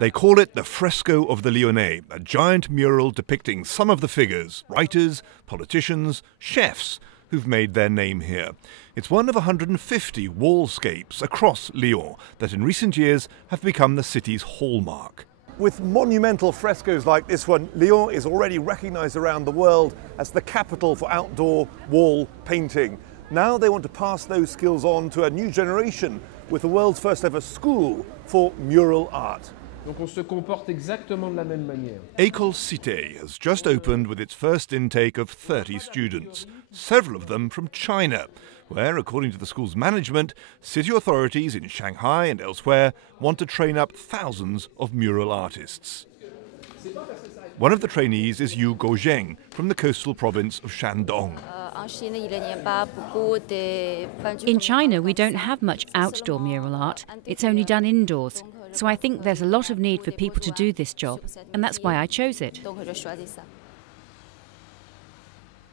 They call it the Fresco of the Lyonnais, a giant mural depicting some of the figures, writers, politicians, chefs, who've made their name here. It's one of 150 wallscapes across Lyon that in recent years have become the city's hallmark. With monumental frescoes like this one, Lyon is already recognized around the world as the capital for outdoor wall painting. Now they want to pass those skills on to a new generation with the world's first ever school for mural art. Donc on se comporte exactement de la même manière. École Cité has just opened with its first intake of 30 students, several of them from China, where, according to the school's management, city authorities in Shanghai and elsewhere want to train up thousands of mural artists. One of the trainees is Yu Gozheng from the coastal province of Shandong. In China, we don't have much outdoor mural art. It's only done indoors. So I think there's a lot of need for people to do this job, and that's why I chose it.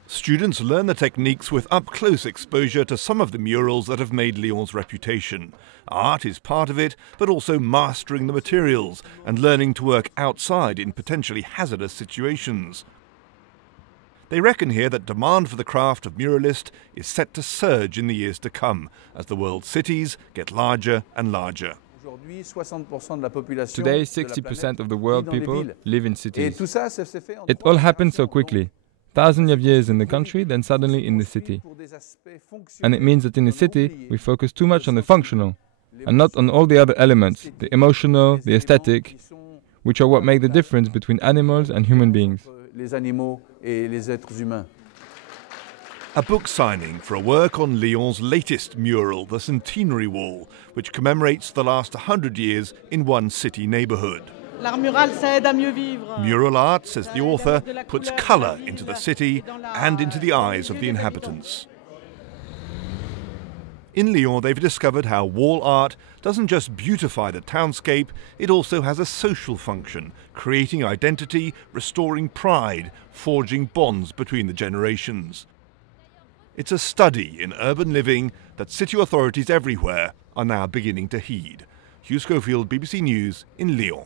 Students learn the techniques with up-close exposure to some of the murals that have made Lyon's reputation. Art is part of it, but also mastering the materials and learning to work outside in potentially hazardous situations. They reckon here that demand for the craft of muralist is set to surge in the years to come as the world's cities get larger and larger. Today, 60% of the world people live in cities. It all happened so quickly. Thousands of years in the country, then suddenly in the city. And it means that in the city, we focus too much on the functional, and not on all the other elements, the emotional, the aesthetic, which are what make the difference between animals and human beings. A book signing for a work on Lyon's latest mural, the Centenary Wall, which commemorates the last 100 years in one city neighbourhood. Mural art, says the author, puts colour into the city and into the eyes of the inhabitants. In Lyon, they've discovered how wall art doesn't just beautify the townscape, it also has a social function, creating identity, restoring pride, forging bonds between the generations. It's a study in urban living that city authorities everywhere are now beginning to heed. Hugh Schofield, BBC News in Lyon.